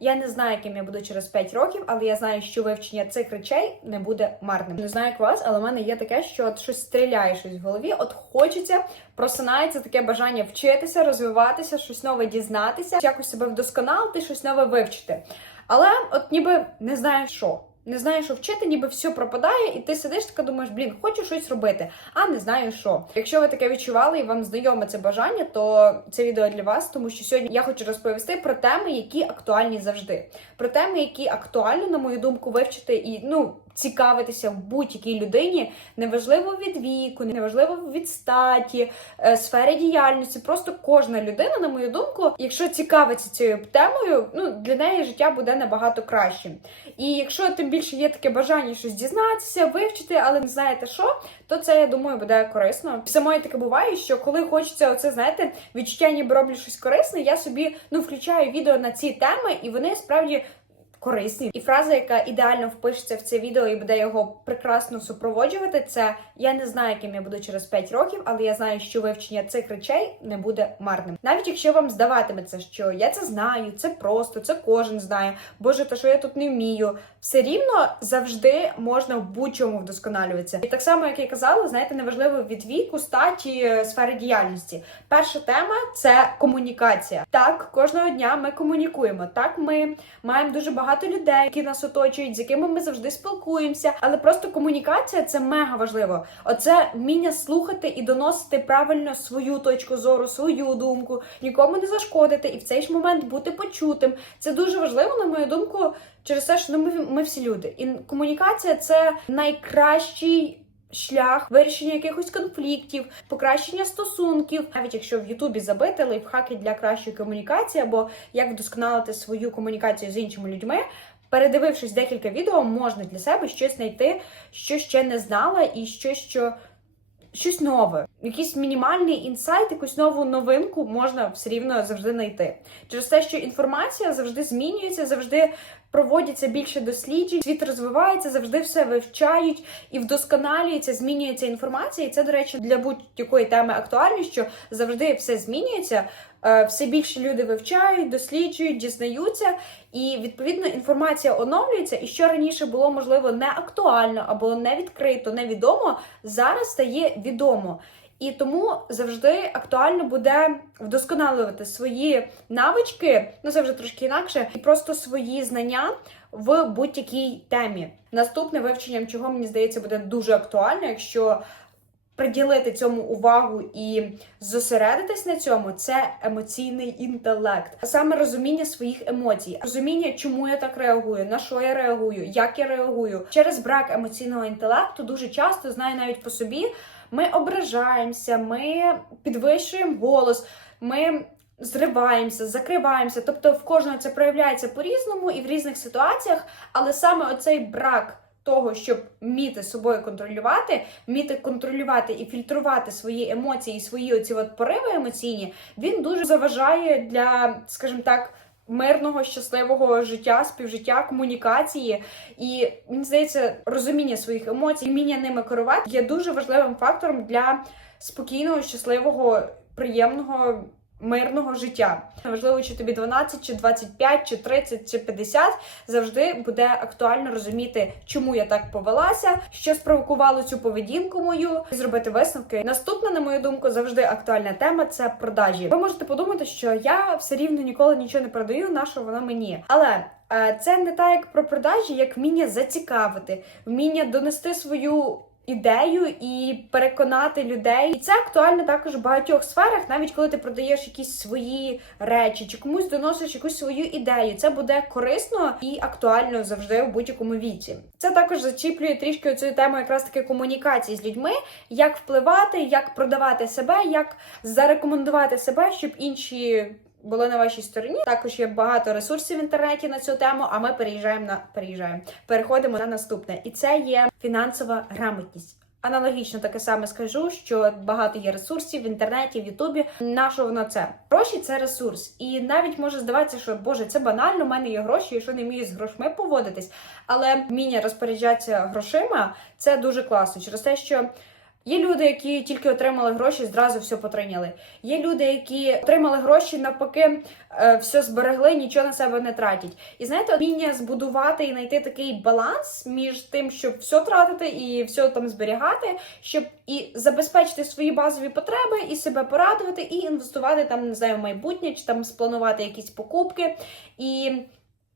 Я не знаю, яким я буду через 5 років, але я знаю, що вивчення цих речей не буде марним. Не знаю, як вас, але в мене є таке, що от щось стріляє щось в голові. От хочеться, просинається таке бажання вчитися, розвиватися, щось нове дізнатися, якось себе вдосконалити, щось нове вивчити. Але от ніби не знаю що. Не знаю, що вчити, ніби все пропадає, і ти сидиш така думаєш, блін, хочу щось робити, а не знаю що. Якщо ви таке відчували і вам знайоме це бажання, то це відео для вас, тому що сьогодні я хочу розповісти про теми, які актуальні завжди. Про теми, які актуально, на мою думку, вивчити і ну цікавитися в будь-якій людині, неважливо від віку, неважливо від статі, е, сфери діяльності. Просто кожна людина, на мою думку, якщо цікавиться цією темою, ну для неї життя буде набагато кращим. І якщо тим більше є таке бажання щось дізнатися, вивчити, але не знаєте що, то це я думаю буде корисно. Самої таке буває, що коли хочеться оце, знаєте, відчуття, ніби роблю щось корисне, я собі ну включаю відео на ці теми, і вони справді. Корисні і фраза, яка ідеально впишеться в це відео і буде його прекрасно супроводжувати, це я не знаю, яким я буду через 5 років, але я знаю, що вивчення цих речей не буде марним. Навіть якщо вам здаватиметься, що я це знаю, це просто, це кожен знає. Боже, то що я тут не вмію, все рівно завжди можна в будь-чому вдосконалюватися. І так само, як я казала, знаєте, неважливо від віку, статі, е, сфери діяльності. Перша тема це комунікація. Так, кожного дня ми комунікуємо. Так, ми маємо дуже багато людей, які нас оточують, з якими ми завжди спілкуємося. Але просто комунікація це мега важливо. Оце вміння слухати і доносити правильно свою точку зору, свою думку, нікому не зашкодити і в цей ж момент бути почутим. Це дуже важливо, на мою думку, через те, що ну, ми, ми всі люди. І комунікація це найкращий. Шлях вирішення якихось конфліктів, покращення стосунків, навіть якщо в Ютубі забити лайфхаки для кращої комунікації, або як вдосконалити свою комунікацію з іншими людьми, передивившись декілька відео, можна для себе щось знайти, що ще не знала, і щось, що щось нове, якийсь мінімальний інсайт, якусь нову новинку можна все рівно завжди знайти. Через те, що інформація завжди змінюється, завжди проводяться більше досліджень, світ розвивається, завжди все вивчають і вдосконалюється, змінюється інформація. І це, до речі, для будь-якої теми актуально, що завжди все змінюється. е, Все більше люди вивчають, досліджують, дізнаються, і відповідно інформація оновлюється. І що раніше було можливо не актуально або не відкрито, невідомо, зараз стає відомо. І тому завжди актуально буде вдосконалювати свої навички, ну це вже трошки інакше, і просто свої знання в будь-якій темі. Наступне вивченням, чого мені здається, буде дуже актуально, якщо приділити цьому увагу і зосередитись на цьому, це емоційний інтелект, а саме розуміння своїх емоцій, розуміння, чому я так реагую, на що я реагую, як я реагую. Через брак емоційного інтелекту дуже часто знаю навіть по собі. Ми ображаємося, ми підвищуємо голос, ми зриваємося, закриваємося. Тобто в кожного це проявляється по-різному і в різних ситуаціях, але саме оцей брак. Того, щоб вміти собою контролювати, вміти контролювати і фільтрувати свої емоції, свої оці от пориви емоційні, він дуже заважає для, скажімо так, мирного, щасливого життя, співжиття, комунікації. І мені здається, розуміння своїх емоцій, вміння ними керувати є дуже важливим фактором для спокійного, щасливого, приємного. Мирного життя неважливо, чи тобі 12, чи 25, чи 30, чи 50, завжди буде актуально розуміти, чому я так повелася, що спровокувало цю поведінку мою, і зробити висновки. Наступна, на мою думку, завжди актуальна тема це продажі. Ви можете подумати, що я все рівно ніколи нічого не продаю, на що воно мені, але. е, Це не так, як про продажі, як вміння зацікавити, вміння донести свою ідею і переконати людей. І це актуально також в багатьох сферах, навіть коли ти продаєш якісь свої речі чи комусь доносиш якусь свою ідею. Це буде корисно і актуально завжди в будь-якому віці. Це також зачіплює трішки цю тему якраз таки комунікації з людьми, як впливати, як продавати себе, як зарекомендувати себе, щоб інші. Були на вашій стороні. Також є багато ресурсів в інтернеті на цю тему. А ми переїжджаємо на переїжджаємо. Переходимо на наступне, і це є фінансова грамотність. Аналогічно таке саме скажу, що багато є ресурсів в інтернеті, в Ютубі. На що воно це? Гроші це ресурс, і навіть може здаватися, що Боже, це банально. У мене є гроші, і що не вмію з грошми поводитись. Але вміння розпоряджатися грошима це дуже класно через те, що Є люди, які тільки отримали гроші, зразу все потриняли. Є люди, які отримали гроші, навпаки, е, все зберегли, нічого на себе не тратять. І знаєте, вміння збудувати і знайти такий баланс між тим, щоб все тратити і все там зберігати, щоб і забезпечити свої базові потреби, і себе порадувати, і інвестувати там, не знаю, в майбутнє, чи там спланувати якісь покупки. І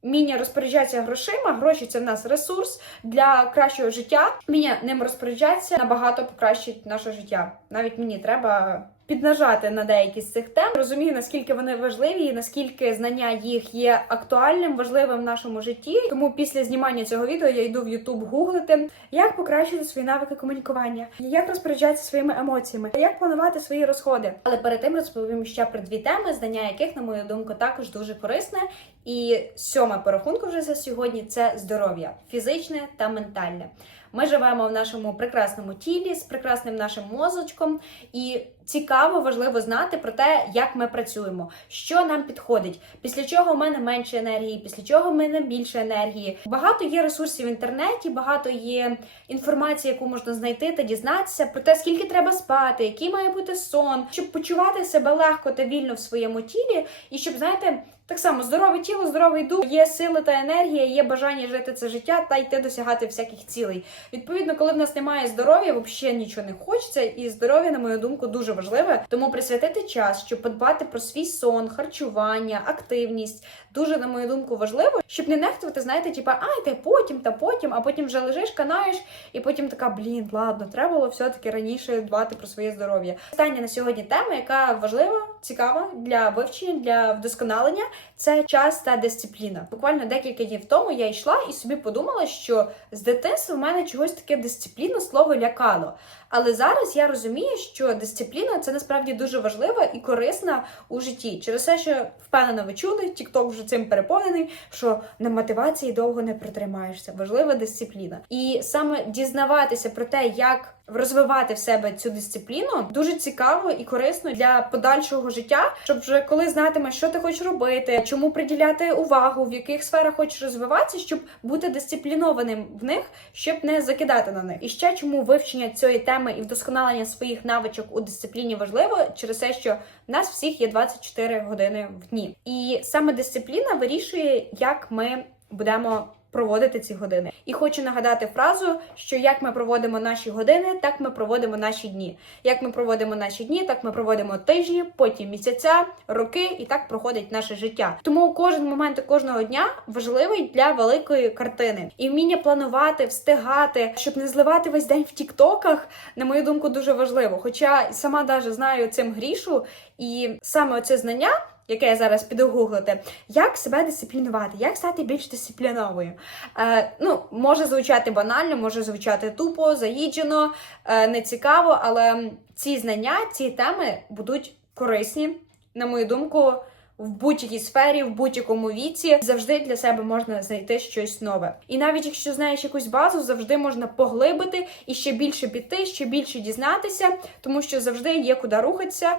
Вміння розпоряджатися грошима, гроші це в нас ресурс для кращого життя. Вміння ним розпоряджатися набагато покращить наше життя. Навіть мені треба піднажати на деякі з цих тем. Розумію, наскільки вони важливі, і наскільки знання їх є актуальним, важливим в нашому житті. Тому після знімання цього відео я йду в YouTube гуглити, як покращити свої навики комунікування, як розпоряджатися своїми емоціями, як планувати свої розходи. Але перед тим розповім ще про дві теми, знання яких, на мою думку, також дуже корисне. І сьоме по рахунку вже за сьогодні це здоров'я фізичне та ментальне. Ми живемо в нашому прекрасному тілі з прекрасним нашим мозочком, і цікаво, важливо знати про те, як ми працюємо, що нам підходить, після чого в мене менше енергії, після чого в мене більше енергії. Багато є ресурсів в інтернеті, багато є інформації, яку можна знайти та дізнатися про те, скільки треба спати, який має бути сон, щоб почувати себе легко та вільно в своєму тілі, і щоб знаєте. Так само здорове тіло, здоровий дух, є сили та енергія, є бажання жити це життя та йти досягати всяких цілей. Відповідно, коли в нас немає здоров'я, взагалі нічого не хочеться, і здоров'я, на мою думку, дуже важливе. Тому присвятити час, щоб подбати про свій сон, харчування, активність дуже, на мою думку, важливо, щоб не нехтувати, знаєте, типа, ай, та потім, та потім, а потім вже лежиш, канаєш, і потім така, блін, ладно, треба було все-таки раніше дбати про своє здоров'я. Остання на сьогодні тема, яка важлива, цікава для вивчення, для вдосконалення. Це час та дисципліна. Буквально декілька днів тому я йшла і собі подумала, що з дитинства в мене чогось таке дисципліна слово лякало. Але зараз я розумію, що дисципліна це насправді дуже важлива і корисна у житті. Через те, що впевнено, ви чули, TikTok вже цим переповнений, що на мотивації довго не протримаєшся. Важлива дисципліна. І саме дізнаватися про те, як розвивати в себе цю дисципліну, дуже цікаво і корисно для подальшого життя, щоб вже коли знатимеш, що ти хочеш робити, чому приділяти увагу, в яких сферах хочеш розвиватися, щоб бути дисциплінованим в них, щоб не закидати на них. І ще чому вивчення цієї теми і вдосконалення своїх навичок у дисципліні важливо через те, що в нас всіх є 24 години в дні, і саме дисципліна вирішує, як ми будемо проводити ці години. І хочу нагадати фразу, що як ми проводимо наші години, так ми проводимо наші дні. Як ми проводимо наші дні, так ми проводимо тижні, потім місяця, роки, і так проходить наше життя. Тому кожен момент кожного дня важливий для великої картини. І вміння планувати, встигати, щоб не зливати весь день в тіктоках, на мою думку, дуже важливо. Хоча сама даже знаю цим грішу, і саме оце знання яке я зараз піду гуглити, як себе дисциплінувати, як стати більш дисципліновою. Е, ну, може звучати банально, може звучати тупо, заїджено, е, нецікаво, але ці знання, ці теми будуть корисні, на мою думку. В будь-якій сфері, в будь-якому віці завжди для себе можна знайти щось нове. І навіть якщо знаєш якусь базу, завжди можна поглибити і ще більше піти, ще більше дізнатися, тому що завжди є куди рухатися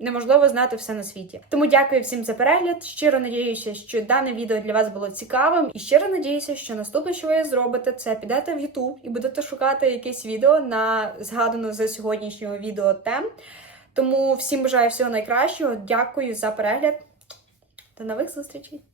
неможливо знати все на світі. Тому дякую всім за перегляд. Щиро надіюся, що дане відео для вас було цікавим, і щиро надіюся, що наступне, що ви зробите, це підете в YouTube і будете шукати якесь відео на згадану за сьогоднішнього відео тем. Тому всім бажаю всього найкращого. Дякую за перегляд. До нових зустрічей!